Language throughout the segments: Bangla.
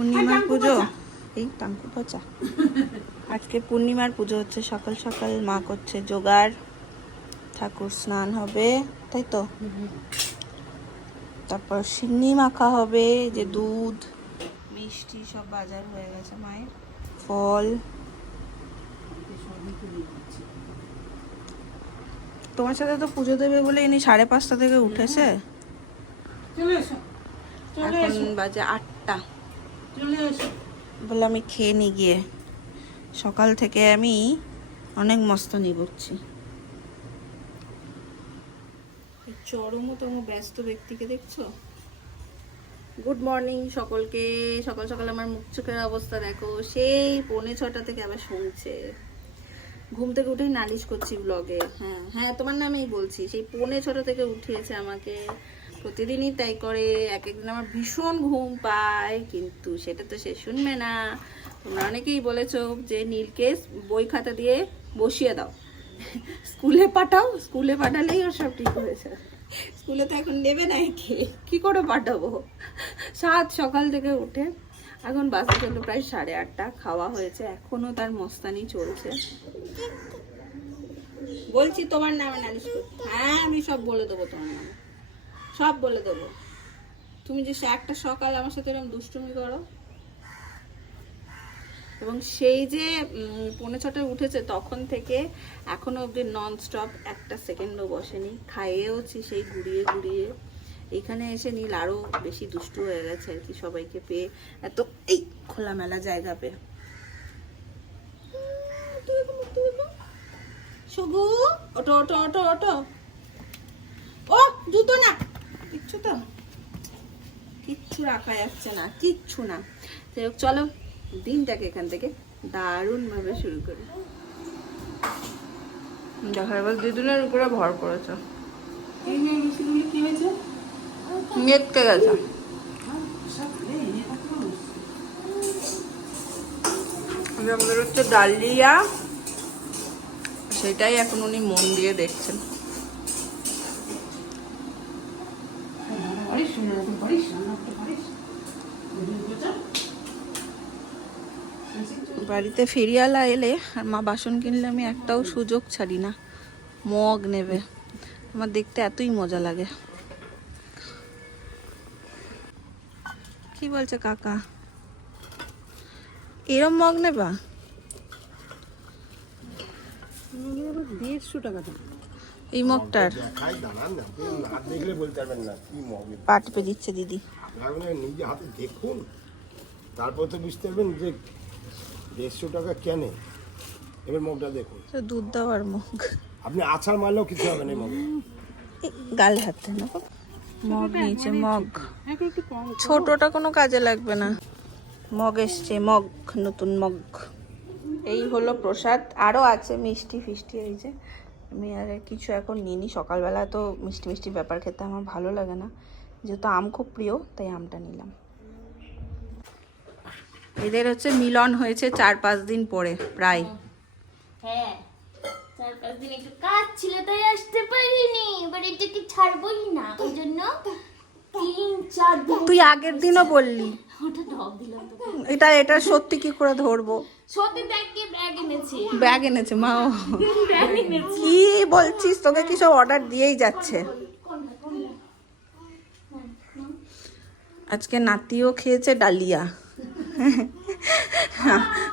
পূর্ণিমার পুজো, এই টাঙ্কু পচা। আজকে পূর্ণিমার পুজো হচ্ছে, সকাল সকাল মা করছে জোগাড়, ঠাকুর স্নান হবে, তাই তো। তারপর সিন্নি মাখা হবে, যে দুধ মিষ্টি সব বাজার হয়ে গেছে মায়ের, ফল। তোমার সাথে তো পুজো দেবে বলে ইনি 5:30 থেকে উঠেছে। এখন বাজে 8টা। বলে আমি খেয়ে নি গিয়ে, সকাল থেকে আমি অনেক মস্তানি করছি। চরমতম ব্যস্ত ব্যক্তিকে দেখছো। গুড মর্নিং সকলকে। সকাল সকাল আমার মুখ চোখের অবস্থা দেখো, সেই 6:45 থেকে আবার শুনছে। ঘুম থেকে উঠেই নালিশ করছি ব্লগে। হ্যাঁ হ্যাঁ, তোমার নামেই বলছি। সেই 6:45 থেকে উঠিয়েছে আমাকে, প্রতিদিনই তাই করে। এক একদিন আমার ভীষণ ঘুম পায়, কিন্তু সেটা তো সে শুনবে না। তোমরা অনেকেই বলেছো যে নীলকে বই খাতা দিয়ে বসিয়ে দাও, স্কুলে পাঠাও, স্কুলে পাঠালেই ওর সব ঠিক হয়েছে। স্কুলে তো এখন নেবে না, কি করে পাঠাবো? সকাল থেকে উঠে এখন বাসে চললো প্রায় 8:30। খাওয়া হয়েছে, এখনো তার মস্তানি চলছে। বলছি তোমার নামে নালিশ করতে। হ্যাঁ, আমি সব বলে দেবো তোমার নামে, সব বলে দেবো। তুমি যে একটা সকাল আমার সাথে এরকম দুষ্টুমি করো। এবং সেই যে 5:45 উঠেছে তখন থেকে এখনো অব্দি নন স্টপ একটা সেকেন্ডও বসেনি। খাইয়েওছি সেই ঘুরিয়ে ঘুরিয়ে। এখানে এসে নীল আরো বেশি দুষ্টু হয়ে গেছে আর কি, সবাইকে পেয়ে, এত এই খোলামেলা জায়গা পেয়ে। শুভু ওটো ওটো ওটো ওটো, ও জুতো না, কিচ্ছু তো কিচ্ছু রাখা যাচ্ছে না, কিচ্ছু না। যাই হোক, চলো দিনটাকে এখান থেকে দারুণ ভাবে শুরু করি। দেখা এবার দিদুনের উপরে ভর করেছে। মেটকে গেছে। আমাদের হচ্ছে ডালিয়া, সেটাই এখন উনি মন দিয়ে দেখছেন। বাড়িতে ফেরিয়ালা এলে আর মা বাসন কিনলে আমি একটাও সুযোগ ছাড়ি না, মগ নেবে। আমার দেখতে এতই মজা লাগে। কি বলছে কাকা? এরম মগ নেবা? 150 টাকা দাম এই মগটার পা টিপে দিচ্ছে দিদি। নিজে হাতে দেখুন, তারপর তো বুঝতে পারবেন যে 150 টাকা কেন। এবার মগটা দেখুন, দুধ দেওয়ার মগ। আপনি আছাড় মারলেও কিছু হবে না মগে। গাল হাতে না, মগ নিয়েছে। মগ ছোটটা কোনো কাজে লাগবে না। মগ এসছে, মগ, নতুন মগ। এই হলো প্রসাদ, আরও আছে মিষ্টি ফিষ্টি। এই যে আমি আর কিছু এখন নিইনি, সকালবেলা তো মিষ্টি মিষ্টি ব্যাপার খেতে আমার ভালো লাগে না, যেহেতু আম খুব প্রিয় তাই আমটা নিলাম। এদের হচ্ছে মিলন হয়েছে 4-5 দিন পরে প্রায়। হ্যাঁ, 4-5 দিন একটু কাজ ছিল তাই আসতে পারিনি। এবার এটাকে ছাড়বই না, ওই জন্য 3-4 দিন। তুই আগের দিনও বললি। ওটা ঢপ দিলাম তো। এটা সত্যি কি করে ধরবো? সত্যি ব্যাগ এনেছি। ব্যাগ এনেছে মাও। ব্যাগ এনেছি। কি বলছিস? তোকে কি সব অর্ডার দিয়েই যাচ্ছে। আজকে নাতিও খেয়েছে ডালিয়া,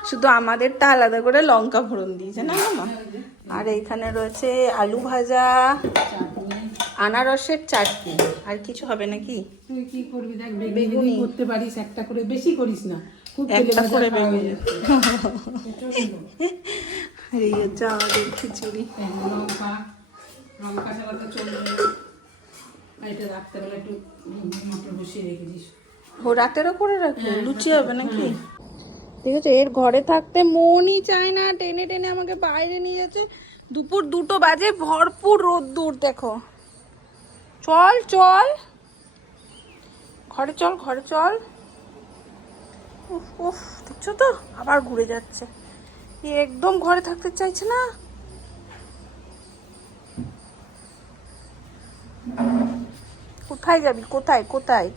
শুধু আমাদেরটা আলাদা করে লঙ্কা ফোড়ন দিয়েছে না মা। আর এইখানে রয়েছে আলু ভাজা, আনারসের চাটনি। আর কিছু হবে নাকি? তুই কি করবি দেখ, বেগুনি করতে পারিস, একটা করে, বেশি করিস না, খুব একটা করে বেগুনি। আর এই হচ্ছে আমাদের খিচুড়ি। লঙ্কা ছাড়া তো চলবে না। এটা রাত্রেবেলা একটু মটর বসিয়ে রেখে দিস। ও রাতেরও করে রাখবে, লুচি হবে নাকি? ঠিক আছে, এর ঘরে থাকতে মনই চায় না, টেনে টেনে আমাকে বাইরে নিয়ে যাচ্ছে। দুপুর 2টো বাজে, ভরপুর রোদ্দুর দেখো। চল চল ঘরে, চল ঘরে চল। উফ উফ, দেখছো তো আবার ঘুরে যাচ্ছে, একদম ঘরে থাকতে চাইছে না। কোথায় যাবি? কোথায় কোথায়?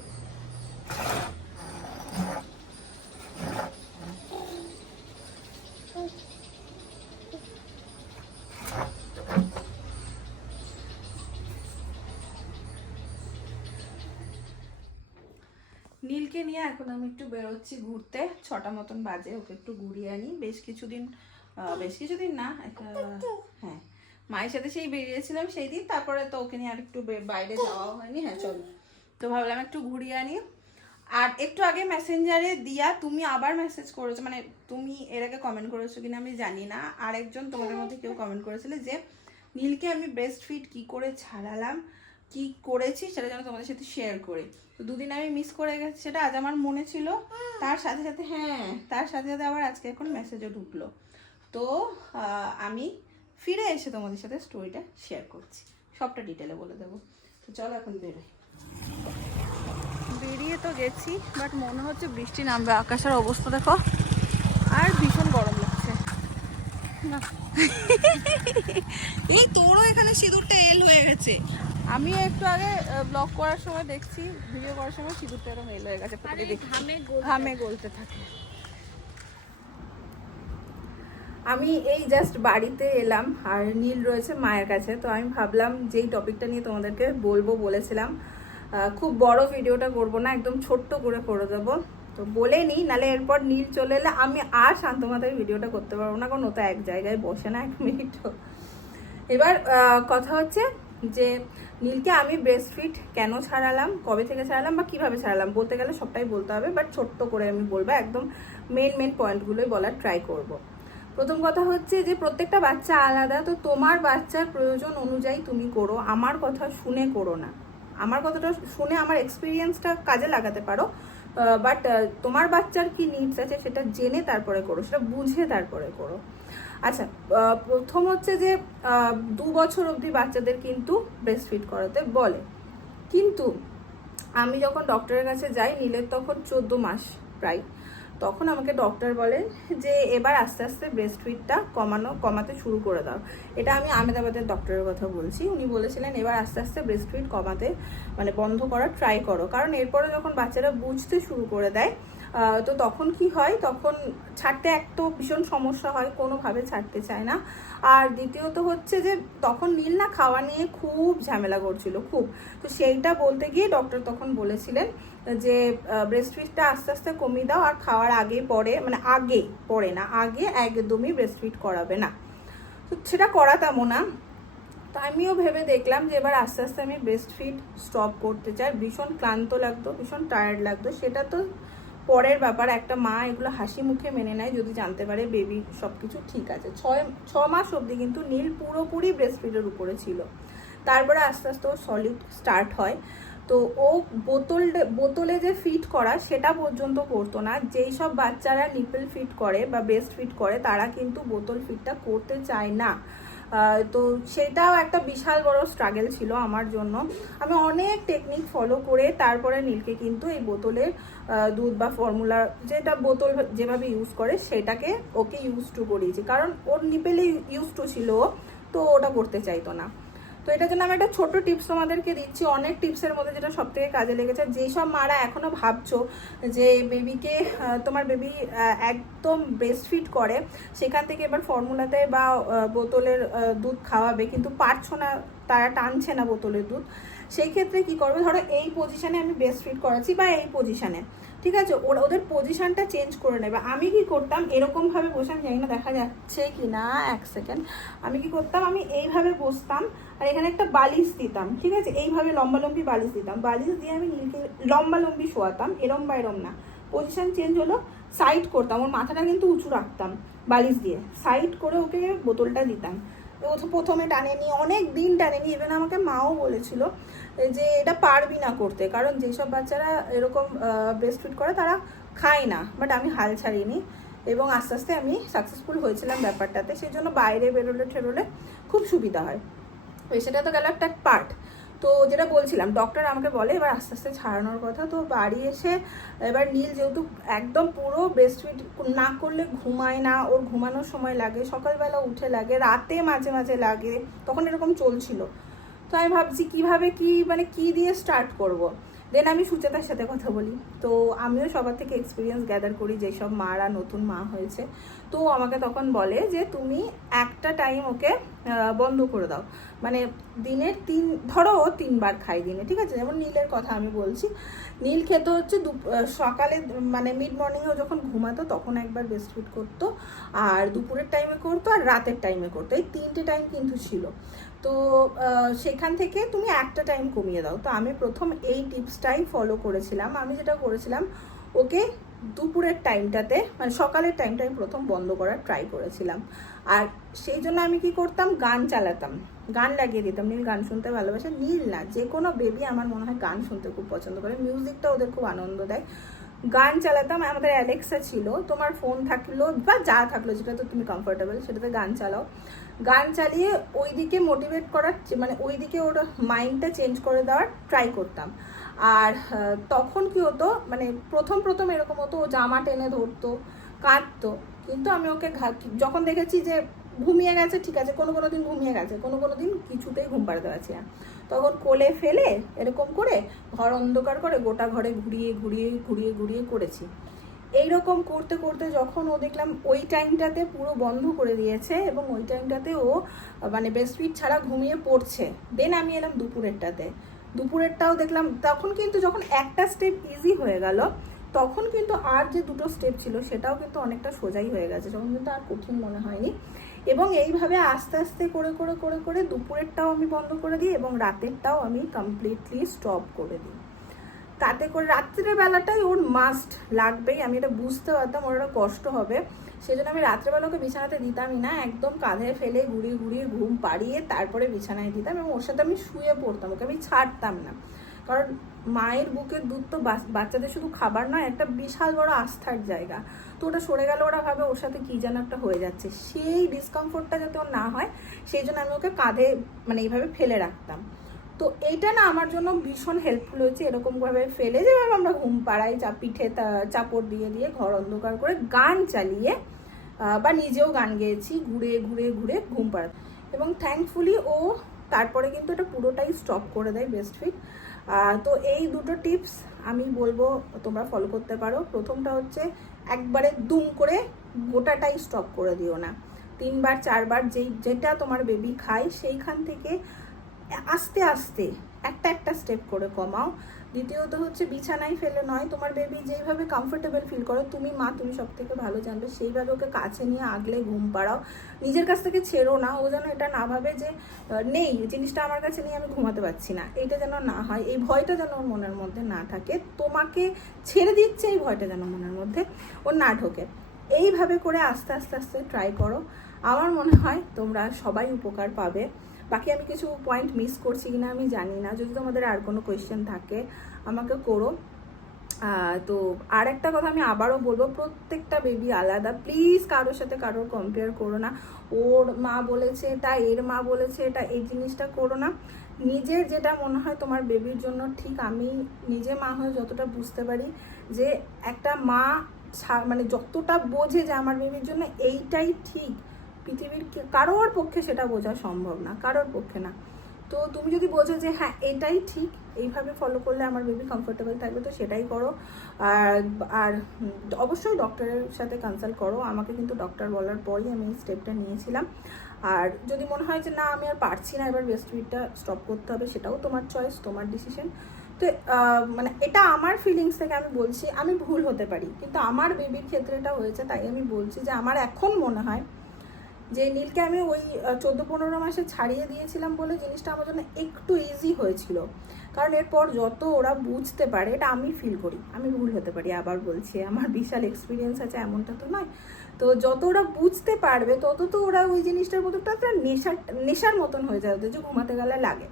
নীলকে নিয়ে এখন আমি একটু বেরোচ্ছি ঘুরতে, 6টা মতন বাজে, ওকে একটু ঘুরিয়ে আনি। বেশ কিছুদিন না, একটা হ্যাঁ মায়ের সাথে সেই বেরিয়েছিলাম সেই দিন, তারপরে তো ওকে নিয়ে আর একটু বাইরে যাওয়া হয়নি। হ্যাঁ চলো, তো ভাবলাম একটু ঘুরিয়ে আনি। আর একটু আগে মেসেঞ্জারে দিয়া তুমি আবার মেসেজ করেছো, মানে তুমি এর আগে কমেন্ট করেছো কিনা আমি জানি না, আরেকজন তোমাদের মধ্যে কেউ কমেন্ট করেছিলে যে নীলকে আমি ব্রেস্ট ফিড কী করে ছাড়ালাম, কি করেছি সেটা যেন তোমাদের সাথে শেয়ার করি। তো দুদিন আমি মিস করে গেছি, সেটা আজ আমার মনে ছিল, তার সাথে সাথে তার সাথে সাথে আবার আজকে এখন মেসেজও ঢুকলো। তো আমি ফিরে এসে তোমাদের সাথে স্টোরিটা শেয়ার করছি, সবটা ডিটেলে বলে দেবো। তো চলো এখন বেরোই। বেরিয়ে তো গেছি, বাট মনে হচ্ছে বৃষ্টি নামবে, আকাশের অবস্থা দেখো, আর ভীষণ গরম লাগছে না। এই তোরও এখানে সিঁদুরটা এল হয়ে গেছে। আমি একটু আগে ব্লগ করার সময় দেখছি, ভিডিও করার সময় সিঁদুরটা এরকম এল হয়ে গেছে, ঘামে গলতে থাকে। আমি এই জাস্ট বাড়িতে এলাম, আর নীল রয়েছে মায়ের কাছে। তো আমি ভাবলাম যেই টপিকটা নিয়ে তোমাদেরকে বলেছিলাম, খুব বড় ভিডিওটা করব না, একদম ছোট্ট করে করে দেবো। তো বলে নিই, নাহলে এরপর নীল চলে এলে আমি আর শান্ত মাথায় ভিডিওটা করতে পারবো না, কারণ ও তো এক জায়গায় বসে না 1 মিনিটও। এবার কথা হচ্ছে যে নীলকে আমি ব্রেস্ট ফিড কেন ছাড়ালাম, কবে থেকে ছাড়ালাম বা কিভাবে ছাড়ালাম, বলতে গেলে সবটাই বলতে হবে, বাট ছোট্ট করে আমি বলবো, একদম মেন পয়েন্টগুলোই বলার ট্রাই করব। প্রথম কথা হচ্ছে যে প্রত্যেকটা বাচ্চা আলাদা, তো তোমার বাচ্চার প্রয়োজন অনুযায়ী তুমি করো, আমার কথা শুনে করো না। আমার কথাটা শুনে আমার এক্সপিরিয়েন্সটা কাজে লাগাতে পারো, বাট তোমার বাচ্চার কি নিডস আছে সেটা জেনে তারপরে করো, সেটা বুঝে তারপরে করো। আচ্ছা, প্রথম হচ্ছে যে 2 বছর অবধি বাচ্চাদের কিন্তু ব্রেস্ট ফিড করাতে বলে, কিন্তু আমি যখন ডক্টরের কাছে যাই, নীলের তখন 14 মাস প্রায়, তখন আমাকে ডক্টর বলেন যে এবার আস্তে আস্তে ব্রেস্ট ফিডটা কমাতে শুরু করে দাও। এটা আমি আহমেদাবাদের ডক্টরের কথা বলছি। উনি বলেছিলেন এবার আস্তে আস্তে ব্রেস্ট ফিড কমাতে, মানে বন্ধ করার ট্রাই করো, কারণ এরপরে যখন বাচ্চারা বুঝতে শুরু করে দেয়, তো তখন কি হয়, তখন ছাড়তে এক তো ভীষণ সমস্যা হয়, কোনোভাবে ছাড়তে চায় না। আর দ্বিতীয়ত হচ্ছে যে তখন নীল না খাওয়া নিয়ে খুব ঝামেলা করছিল, খুব। তো সেইটা বলতে গিয়ে ডক্টর তখন বলেছিলেন যে ব্রেস্ট ফিডটা আস্তে আস্তে কমিয়ে দাও, আর খাওয়ার আগে পরে একদমই ব্রেস্ট ফিড করাবে না। তো সেটা করাতামও না। তো আমিও ভেবে দেখলাম যে এবার আস্তে আস্তে আমি ব্রেস্ট ফিড স্টপ করতে চাই। ভীষণ ক্লান্ত লাগতো, ভীষণ টায়ার্ড লাগতো, সেটা তো পরের ব্যাপার। একটা মা এগুলো হাসি মুখে মেনে নেয় যদি জানতে পারে বেবি সব কিছু ঠিক আছে। 6 মাস অবধি কিন্তু নীল পুরোপুরি ব্রেস্ট ফিডের উপরে ছিল। তারপরে আস্তে আস্তে ও সলিড স্টার্ট হয়। তো ও বোতলে যে ফিট করা সেটা পর্যন্ত করতো না। যেই সব বাচ্চারা নিপল ফিট করে বা ব্রেস্ট ফিট করে তারা কিন্তু বোতল ফিটটা করতে চায় না। তো সেটাও একটা বিশাল বড় স্ট্রাগল ছিল আমার জন্য। আমি অনেক টেকনিক ফলো করে তারপরে নীলকে কিন্তু এই বোতলের দুধ বা ফর্মুলা, যেটা বোতল যেভাবে ইউজ করে সেটাকে ওকে ইউজ টু করিয়েছি, কারণ ওর নিপেলে ইউজ টু ছিল, তো ওটা করতে চাইতো না। তো এটার জন্য আমি একটা ছোট টিপস তোমাদেরকে দিচ্ছি, অনেক টিপসের মধ্যে যেটা সব থেকে কাজে লেগেছে। যেই সব মারা এখনো ভাবছো যে বেবিকে, তোমার বেবি একদম ব্রেস্ট ফিড করে, সেখান থেকে এবার ফর্মুলাতে বা বোতলের দুধ খাওয়াবে, কিন্তু পারছো না, তারা টানছে না বোতলের দুধ, সেই ক্ষেত্রে কি করবে, ধরো এই পজিশানে আমি ব্রেস্ট ফিড করাচ্ছি বা এই পজিশানে, ঠিক আছে, ওদের পজিশনটা চেঞ্জ করে নেবে। আমি কি করতাম, এরকমভাবে বসে, আমি জানি না দেখা যাচ্ছে কি না, 1 সেকেন্ড, আমি কি করতাম, আমি এইভাবে বসতাম আর এখানে একটা বালিশ দিতাম, ঠিক আছে, এইভাবে লম্বালম্বি বালিশ দিতাম, বালিশ দিয়ে আমি নীলকে লম্বালম্বি শোয়াতাম, এরম বা এরম না, পজিশন চেঞ্জ হলো, সাইড করতাম, ওর মাথাটা কিন্তু উঁচু রাখতাম, বালিশ দিয়ে সাইড করে ওকে বোতলটা দিতাম। ও তো প্রথমে টানেনি, অনেক দিন টানেনি, ইভেন আমাকে মাও বলেছিল যে এটা পারবি না করতে, কারণ যেসব বাচ্চারা এরকম ব্রেস্ট ফিড করে তারা খায় না, বাট আমি হাল ছাড়িনি এবং আস্তে আস্তে আমি সাকসেসফুল হয়েছিলাম ব্যাপারটাতে। সেই জন্য বাইরে বেরোলে খুব সুবিধা হয়। তো সেটা তো গেল একটা পার্ট। তো যেটা বলছিলাম, ডক্টর আমাকে বলে এবার আস্তে আস্তে ছাড়ানোর কথা। তো বাড়ি এসে এবার নীল যেহেতু একদম পুরো ব্রেস্ট ফিড না করলে ঘুমায় না, ওর ঘুমানোর সময় লাগে, সকালবেলা উঠে লাগে, রাতে মাঝে মাঝে লাগে, তখন এরকম চলছিল। তো আমি ভাবছি কীভাবে কি দিয়ে স্টার্ট করব। দেন আমি সুচেতার সাথে কথা বলি। তো আমিও সবার থেকে এক্সপিরিয়েন্স গ্যাদার করি যেসব মারা নতুন মা হয়েছে। তো আমাকে তখন বলে যে তুমি একটা টাইম ওকে বন্ধ করে দাও। মানে দিনের ধরো 3 বার খাই দিনে, ঠিক আছে? যেমন নীলের কথা আমি বলছি, নীল খেতে হচ্ছে সকালে, মানে মিড মর্নিংয়েও যখন ঘুমাতো তখন একবার ব্রেস্ট ফিড করতো, আর দুপুরের টাইমে করতো, আর রাতের টাইমে করতো। এই 3টে টাইম কিন্তু ছিল। তো সেখান থেকে তুমি একটা টাইম কমিয়ে দাও। তো আমি প্রথম এই টিপসটাই ফলো করেছিলাম। আমি যেটা করেছিলাম, ওকে দুপুরের টাইমটাতে, মানে সকালের টাইমটা আমি প্রথম বন্ধ করার ট্রাই করেছিলাম। আর সেই জন্য আমি কি করতাম, গান চালাতাম, গান লাগিয়ে দিতাম। নীল গান শুনতে ভালোবাসে, নীল না, যে কোনো বেবি আমার মনে হয় গান শুনতে খুব পছন্দ করে, মিউজিকটা ওদের খুব আনন্দ দেয়। গান চালাতাম, আমাদের অ্যালেক্সা ছিল, তোমার ফোন থাকলো বা যা থাকলো যেটাতে তুমি কমফোর্টেবল সেটাতে গান চালাও। গান চালিয়ে ওইদিকে মোটিভেট করার, মানে ওইদিকে ওর মাইন্ডটা চেঞ্জ করে দেওয়ার ট্রাই করতাম। আর তখন কি হতো, মানে প্রথম এরকম হতো, ও জামা টেনে ধরতো, কাঁদতো, কিন্তু আমি ওকে যখন দেখেছি যে ঘুমিয়ে গেছে, ঠিক আছে, কোনো দিন ঘুমিয়ে গেছে, কোনো দিন কিছুতেই ঘুম পাড়াতে পারছি না, তখন কোলে ফেলে এরকম করে ঘর অন্ধকার করে গোটা ঘরে ঘুরিয়ে করেছি। এইরকম করতে করতে যখন ও দেখলাম ওই টাইমটাতে পুরো বন্ধ করে দিয়েছে এবং ওই টাইমটাতে ও মানে ব্রেস্ট ফিড ছাড়া ঘুমিয়ে পড়ছে, দেন আমি এলাম দুপুরেরটাও দেখলাম। তখন কিন্তু যখন একটা স্টেপ ইজি হয়ে গেল, তখন কিন্তু আর যে 2টো স্টেপ ছিল সেটাও কিন্তু অনেকটা সোজাই হয়ে গেছে, তখন কিন্তু আর কঠিন মনে হয়নি। এবং এইভাবে আস্তে আস্তে করে দুপুরেরটাও আমি বন্ধ করে দিই এবং রাতেরটাও আমি কমপ্লিটলি স্টপ করে দিই। তাতে করে রাত্রের বেলাটাই ওর মাস্ট লাগবেই, আমি এটা বুঝতে পারতাম ওর একটা কষ্ট হবে, সেজন্য আমি রাত্রেবেলা ওকে বিছানাতে দিতামই না, একদম কাঁধে ফেলে ঘুরিয়ে ঘুম পাড়িয়ে তারপরে বিছানায় দিতাম এবং ওর সাথে আমি শুয়ে পড়তাম, ওকে আমি ছাড়তাম না। কারণ মায়ের বুকের দুধ তো বাচ্চাদের শুধু খাবার নয়, একটা বিশাল বড় আস্থার জায়গা। তো ওটা সরে গেলে ওরা ভাবে ওর সাথে কী যেন একটা হয়ে যাচ্ছে, সেই ডিসকমফোর্টটা যাতে ওর না হয় সেই জন্য আমি ওকে কাঁধে মানে এইভাবে ফেলে রাখতাম। তো এইটা না আমার জন্য ভীষণ হেল্পফুল হয়েছে, এরকমভাবে ফেলে যেভাবে আমরা ঘুম পাড়াই, পিঠে চাপড় দিয়ে ঘর অন্ধকার করে গান চালিয়ে বা নিজেও গান গেয়েছি, ঘুরে ঘুম পাড়াতে। এবং থ্যাঙ্কফুলি ও তারপরে কিন্তু এটা পুরোটাই স্টপ করে দেয় ব্রেস্ট ফিড। তো এই 2টো টিপস আমি বলবো তোমরা ফলো করতে পারো। প্রথমটা হচ্ছে একবারে দুম করে গোটাটাই স্টপ করে দিও না, 3 বার 4 বার যেটা তোমার বেবি খায় সেইখান থেকে আস্তে আস্তে একটা স্টেপ করে কমাও। দ্বিতীয়ত হচ্ছে বিছানায় ফেলে নয়, তোমার বেবি যেইভাবে কমফোর্টেবল ফিল করো, তুমি মা, তুমি সব থেকে ভালো জানবে, সেইভাবে ওকে কাছে নিয়ে আগলে ঘুম পাড়াও, নিজের কাছ থেকে ছেড়ো না। ও যেন এটা না ভাবে যে নেই, জিনিসটা আমার কাছে নিয়ে আমি ঘুমাতে পারছি না, এটা যেন না হয়, এই ভয়টা যেন ওর মনের মধ্যে না থাকে, তোমাকে ছেড়ে দিচ্ছে এই ভয়টা যেন মনের মধ্যে ওর না ঢোকে। এইভাবে করে আস্তে আস্তে ট্রাই করো, আমার মনে হয় তোমরা সবাই উপকার পাবে। বাকি আমি কিছু পয়েন্ট মিস করছি কিনা আমি জানি না, যদি তোমাদের আর কোনো কোয়েশ্চেন থাকে আমাকে করো। তো আর একটা কথা আমি আবারও বলবো, প্রত্যেকটা বেবি আলাদা, প্লিজ কারোর সাথে কারোর কম্পেয়ার করো না, ওর মা বলেছে এটা, এর মা বলেছে এটা, এই জিনিসটা করো না। নিজের যেটা মনে হয় তোমার বেবির জন্য ঠিক, আমি নিজে মা হয়ে যতটা বুঝতে পারি যে একটা মা মানে যতটা বোঝে যে আমার বেবির জন্য এইটাই ঠিক, পৃথিবীর কারোর পক্ষে সেটা বোঝা সম্ভব না, কারোর পক্ষে না। তো তুমি যদি বোঝো যে হ্যাঁ এটাই ঠিক, এইভাবে ফলো করলে আমার বেবি কমফোর্টেবল থাকবে, তো সেটাই করো। আর অবশ্যই ডক্টরের সাথে কনসাল্ট করো, আমাকে কিন্তু ডক্টর বলার পরই আমি এই স্টেপটা নিয়েছিলাম। আর যদি মনে হয় যে না আমি আর পারছি না, এবার ব্রেস্ট ফিডটা স্টপ করতে হবে, সেটাও তোমার চয়েস, তোমার ডিসিশন। তো মানে এটা আমার ফিলিংস থেকে আমি বলছি, আমি ভুল হতে পারি, কিন্তু আমার বেবির ক্ষেত্রে এটা হয়েছে, তাই আমি বলছি যে আমার এখন মনে হয় যে নীলকে আমি ওই 14-15 মাসে ছাড়িয়ে দিয়েছিলাম বলে জিনিসটা আমার জন্য একটু ইজি হয়েছিল। কারণ এরপর যত ওরা বুঝতে পারে, এটা আমি ফিল করি, আমি ভুল হতে পারি, আবার বলছি আমার বিশাল এক্সপিরিয়েন্স আছে এমনটা তো নয়, তো যত ওরা বুঝতে পারবে তত তো ওরা ওই জিনিসটার মতো একটা নেশার মতন হয়ে যায়, ওদের যে ঘুমাতে গেলে লাগে,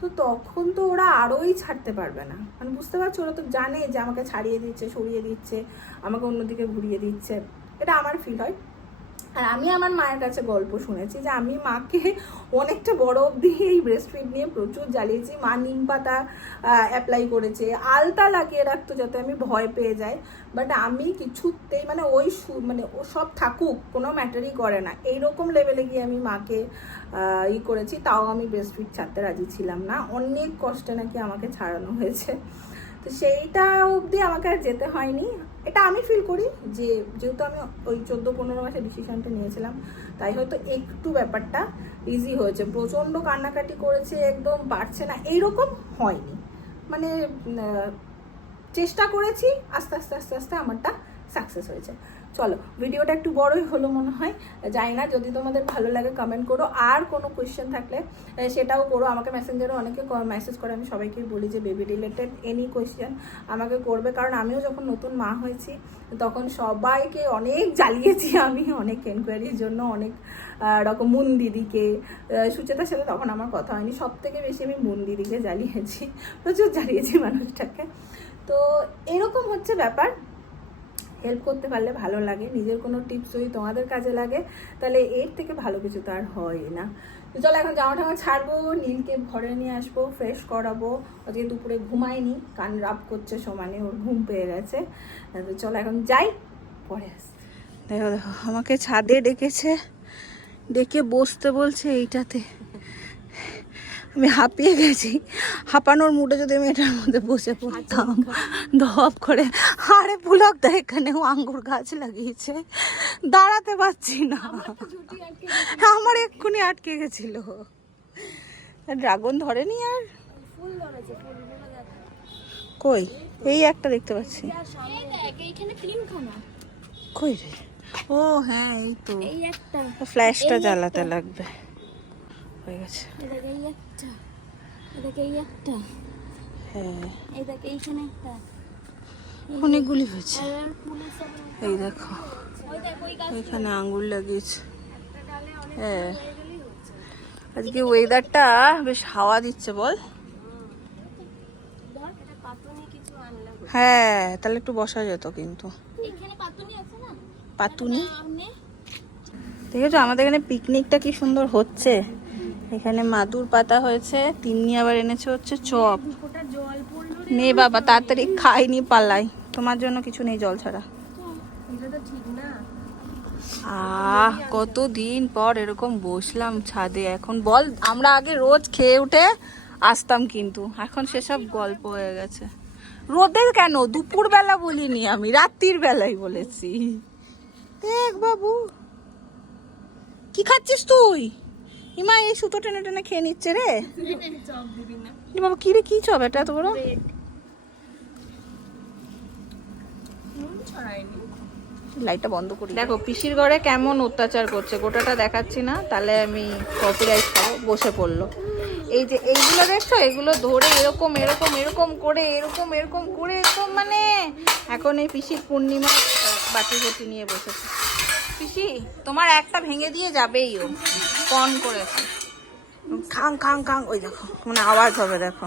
তো তখন তো ওরা আরোই ছাড়তে পারবে না। মানে বুঝতে পারছো, ওরা তো জানে যে আমাকে ছাড়িয়ে দিচ্ছে, সরিয়ে দিচ্ছে, আমাকে অন্যদিকে ঘুরিয়ে দিচ্ছে, এটা আমার ফিল হয়। আর আমি আমার মায়ের কাছে গল্প শুনেছি যে আমি মাকে অনেকটা বড় অবধি এই ব্রেস্ট ফিড নিয়ে প্রচুর জ্বালিয়েছি, মা নিম পাতা অ্যাপ্লাই করেছে, আলতা লাগিয়ে রাখতো যাতে আমি ভয় পেয়ে যাই, বাট আমি কিছুতেই মানে মানে ও সব থাকুক কোনো ম্যাটারই করে না, এইরকম লেভেলে গিয়ে আমি মাকে করেছি, তাও আমি ব্রেস্ট ফিড ছাড়তে রাজি ছিলাম না, অনেক কষ্টে নাকি আমাকে ছাড়ানো হয়েছে। তো সেইটা অবধি আমাকে আর যেতে হয়নি, এটা আমি ফিল করি যে যেহেতু আমি ওই 14-15 মাসে ডিসিশনটা নিয়েছিলাম, তাই হয়তো একটু ব্যাপারটা ইজি হয়েছে। প্রচণ্ড কান্নাকাটি করেছে, একদম পারছে না, এইরকম হয়নি। মানে চেষ্টা করেছি, আস্তে আস্তে আস্তে আস্তে আমারটা সাকসেস হয়েছে। চলো, ভিডিওটা একটু বড়ই হলো মনে হয়, জানি না। যদি তোমাদের ভালো লাগে কমেন্ট করো, আর কোনো কোয়েশ্চেন থাকলে সেটাও করো। আমাকে মেসেঞ্জারে অনেকে মেসেজ করে, আমি সবাইকেই বলি যে বেবি রিলেটেড এনি কোয়েশ্চেন আমাকে করবে, কারণ আমিও যখন নতুন মা হয়েছি তখন সবাইকে অনেক জ্বালিয়েছি আমি, অনেক এনকোয়ারির জন্য, অনেক রকম মুন দিদিকে, সুচেতার সাথে তখন আমার কথা হয়নি, সব থেকে বেশি আমি মুন দিদিকে জ্বালিয়েছি, প্রচুর জ্বালিয়েছি মানুষটাকে। তো এরকম হচ্ছে ব্যাপার। হেল্প করতে পারলে ভালো লাগে, নিজের কোনো টিপস যদি তোমাদের কাজে লাগে তাহলে এর থেকে ভালো কিছু তো আর হয় না। তো চলো এখন জামা টামা ছাড়বো, নীলকে ঘরে নিয়ে আসবো, ফ্রেশ করাবো। আজকে দুপুরে ঘুমায়নি, কান রাব করছে সমানে, ওর ঘুম পেয়ে গেছে। তো চলো এখন যাই, পরে আসছি। দেখো দেখো আমাকে ছাদে ডেকেছে, ডেকে বসতে বলছে এইটাতে। আমি হাঁপিয়ে গেছি, হাঁপানোর মুডে যদি আমি এটার মধ্যে বসে পড়তাম ধপ করে। আরে পুলক দা এখানেও আঙ্গুর গাছ লাগিয়েছে, দাঁড়াতে পারছি না, আমার এক্ষুনি আটকে গেছিল। ড্রাগন ধরেনি আর কই, এই একটা দেখতে পাচ্ছি। কই রে, ও হ্যাঁ এই তো, এই একটা ফ্ল্যাশটা জ্বালাতে লাগবে, হয়ে গেছে। এই একটা, এই একটা, হ্যাঁ এইখানে একটা, অনেকগুলি হয়েছে। আর পুলিশ এই দেখো এখানে আঙ্গুর লাগিয়েছে। হ্যাঁ আজকে ওয়েদারটা বেশ হাওয়া দিচ্ছে বল। হ্যাঁ তাহলে একটু বসা যেত, কিন্তু এখানে পাতুনি আছে না, পাতুনি সামনে দেখেছো আমাদের এখানে পিকনিকটা কি সুন্দর হচ্ছে। এখানে মাদুর পাতা হয়েছে, তিন্নি আবার এনেছে হচ্ছে চপ। জল পড়লো, নে বাবা তাড়াতাড়ি খাইনি পালাই, তোমার জন্য কিছু নেই জল ছাড়া। এটা তো ঠিক না। কতদিন পর এরকম বসলাম ছাদে। এখন বল, আমরা আগে রোজ খেয়ে উঠে আসতাম, কিন্তু এখন সেসব গল্প হয়ে গেছে। রোদের কেন, দুপুর বেলা বলিনি আমি, রাত্রির বেলায় বলেছি। দেখ বাবু কি খাচ্ছিস তুই? ইমা এই সুতো টেনে টেনে খেয়ে নিচ্ছে রে। চপ দিবি না, বাবা কি রে, কি চপ এটা এত বড়? লাইটটা বন্ধ করি। দেখো পিসির ঘরে কেমন অত্যাচার করছে, গোটাটা দেখাচ্ছি না তাহলে আমি কপিরাইট খাবো। বসে পড়লো, এই যে এইগুলো দেখছো, এগুলো ধরে এরকম এরকম এরকম করে এরকম এরকম করে এরকম, মানে এখন এই পিসির পূর্ণিমা বাটি ঘটি নিয়ে বসেছে। পিসি তোমার একটা ভেঙে দিয়ে যাবেই, ও কন করেছে, খাং খাং খাং, ওই দেখো মানে আওয়াজ হবে। দেখো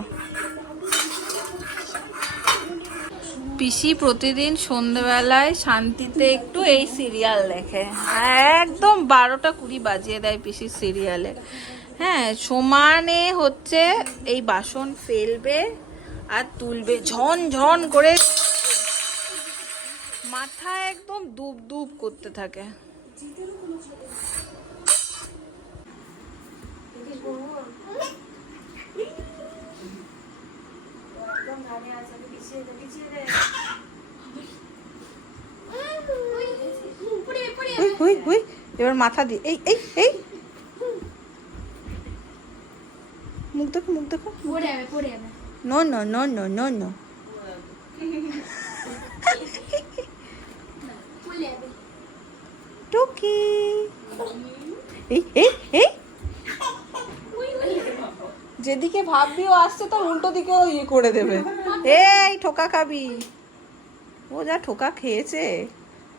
পিসি প্রতিদিন সন্ধ্যেবেলায় শান্তিতে একটু এই সিরিয়াল দেখে, একদম 12টা 20 বাজিয়ে দেয় পিসির সিরিয়ালে। হ্যাঁ সমানে হচ্ছে এই বাসন ফেলবে আর তুলবে, ঝন ঝন করে মাথা একদম দুব দুব করতে থাকে। এবার মাথা দিয়ে এই এই এই মুখ দেখো, মুখ দেখো। পড়ে যাবে, পড়ে যাবে। No no no no no no, পড়ে যাবে। টুকি এই এই এই, যেদিকে ভাববি ও আসছে তোর উল্টো দিকেও ইয়ে করে দেবে। এই ঠোকা খাবি, ও যা ঠোকা খেয়েছে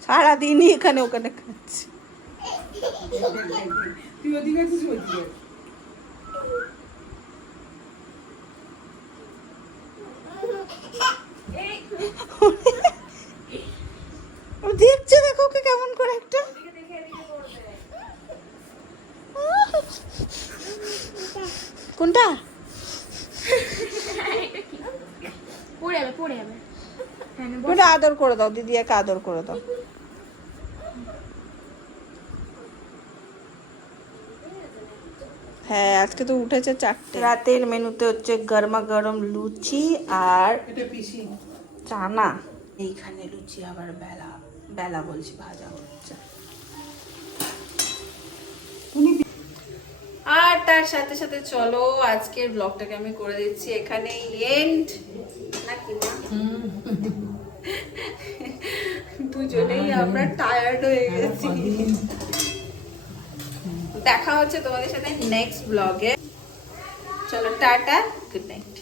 সারাদিনই এখানে ওখানে খাচ্ছে। তুই ওদিকে আছিস, ওদিকে ও দেখছে, দেখো ওকে কেমন করে একটা। কোনটা? পড়ে যাবে, পড়ে যাবে। ওটা আদর করে দাও, দিদিয়াকে আদর করে দাও। হ্যাঁ আজকে তো উঠেছে 4টে। রাতের মেনুতে হচ্ছে গরমা গরম লুচি আর এটা পিসি চানা। এইখানে লুচি আবার বেলা বেলা বলছি, ভাজা হচ্ছে। আর তার সাথে সাথে চলো আজকের ব্লগটাকে আমি করে দিচ্ছি এখানে এন্ড, নাকি না? দুজনেই আমরা টায়ার্ড হয়ে গেছি। দেখা হচ্ছে তোমাদের সাথে নেক্সট ব্লগে। চলো টাটা, গুড নাইট।